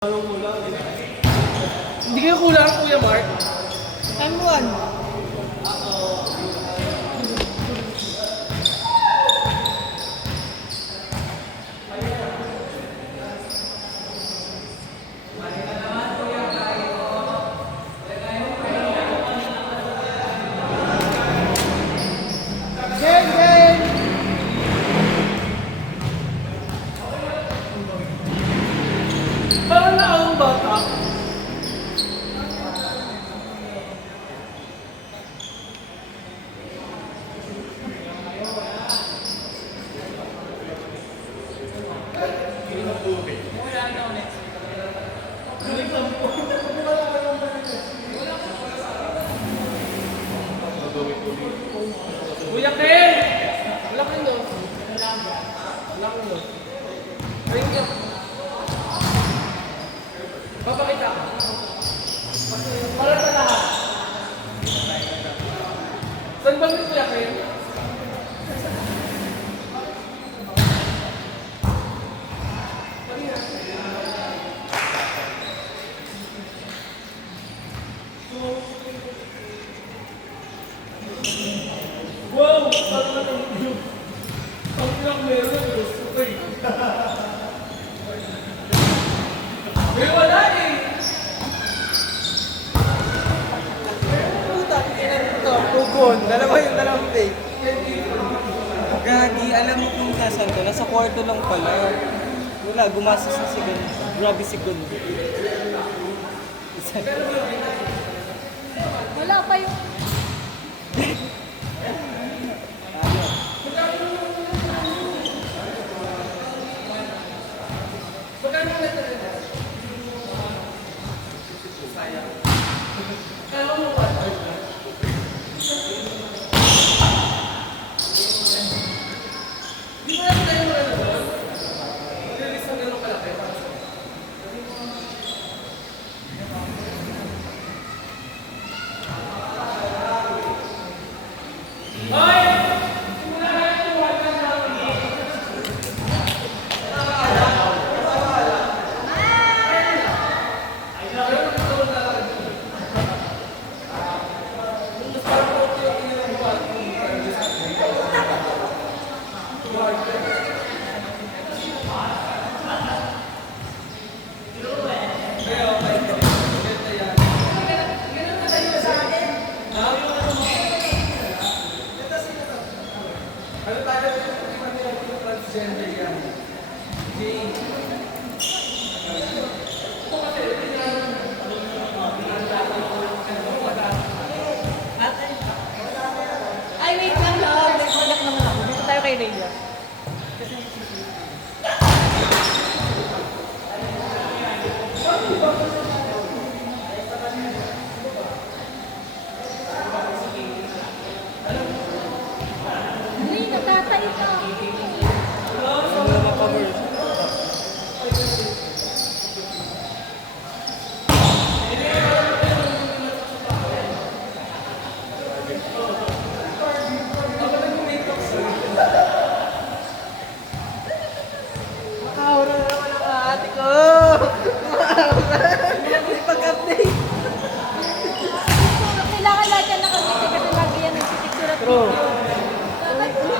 Anong kulang? Hindi kayo kulang, Kuya Mark? M1. Parang na akong bata. Kuya Ken! Wala ka nyo. Wala ka nyo. Ayun ka. Papakita ka. Para sa lahat. Saan ba yung Kuya Ken? Wow! Saan na ng iyo? Ang ilang meron. Okay. Eh, wala eh! Puta, ito. Tugon. Dalawa yung dalawang take. Gagi, alam mo kung nasan to? Nasa kwarto lang pala. Wala, gumastos na segundo. Grabe segundo. Wala pa yung... Magkano ulit na rin? Sayang. Kaya mo ba? Di ba natin tayo mga doon? Release ng gano'ng kalaki para sa Hoy! Simula na yung tuwagan namin. Ano tayo yung transgender yan? Jane. Ay, wait lang lang. Nagulak naman ako. Dito tayo kay Rhea. Hindi, natatay ka. Ano na ma-cover? Makahura na naman ang ate ko! Hindi pag-update! Kailangan lahat yan nakangiti kasi lagi yan nagpipicture at True. video.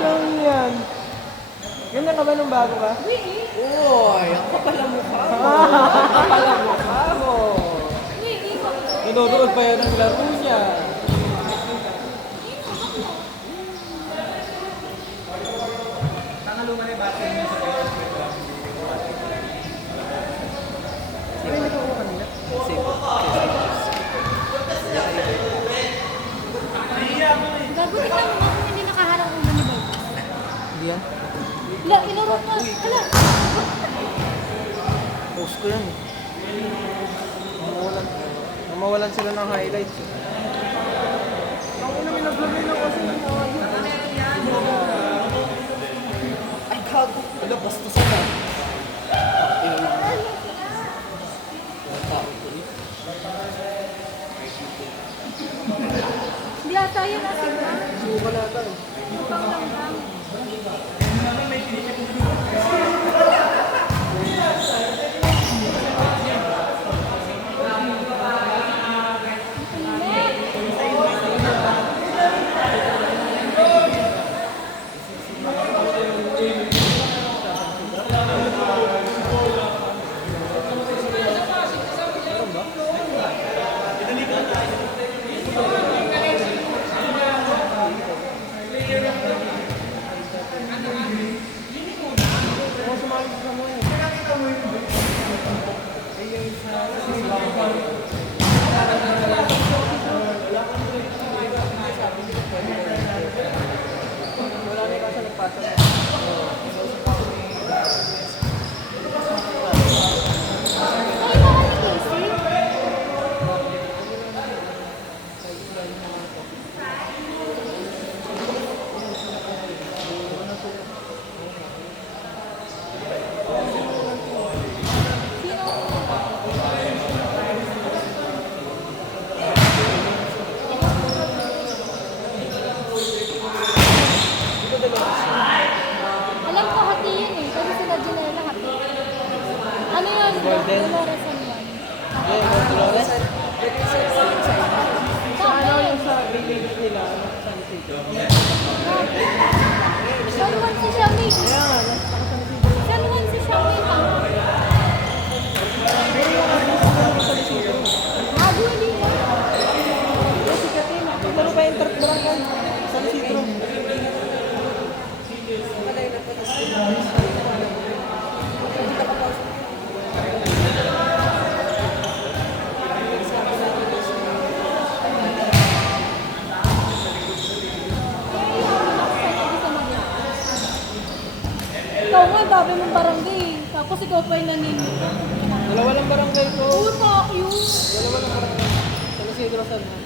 Ano yan? Ganyan ka ba nung bago ka? Really? Uy, ang kapal ang mukha mo. Ang kapal ang mukha mo. Really? Nanonood pa yan ng laro niya. Tangaluma na yung battery niya sa Ano yung nagawa kanina? Gago, ikaw mo kung hindi nakaharang ulo ni Bob. Hindi yan. Wala, inurot na. Wala. Post ko yan eh. Mamawalan sila ng highlights eh. Ang una may naglagay na kasi ng ay, gago. Wala, basta sana. Hindi ata yan asin na. Suka na tayo. Bukang lang lang. Dolores San Juan. Ayun, Dolores. Sa ano yung Sa village nila, San Isidro. San Juan si Shami. Kaya nga, nasa San Isidro. San Juan si Shami. San Isidro. Bago hindi mo. Si Katrina, paglaro pa yung third barangay. San Isidro. Ikaw nga, dami mong barangay. Tapos ikaw pa yung naninit. Dalawa lang barangay ko. Oo, fuck you. Dalawa lang barangay. San Isidro, San Juan.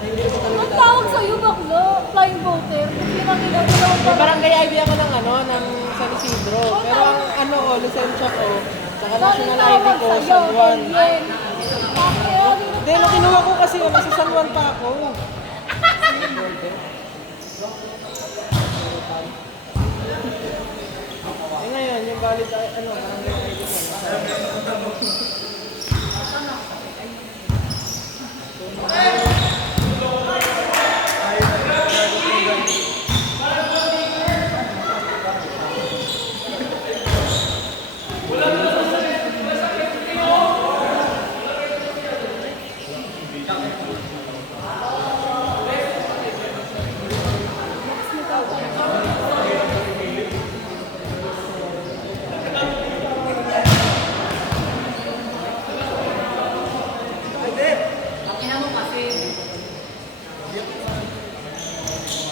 Ang tawag sa'yo, bakla. Flying voter. Hindi na nila dalawang May barangay. barangay ID ako ng ano, ng San Isidro. Pero ang ano ko, lisensya ko, saka national ID ko, San Juan. Hindi, no, kinuha ko kasi nasa San Juan pa ako. Eh ngayon, yung valid, ano, barangay ID ko.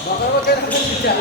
Baka wag ka na dyan.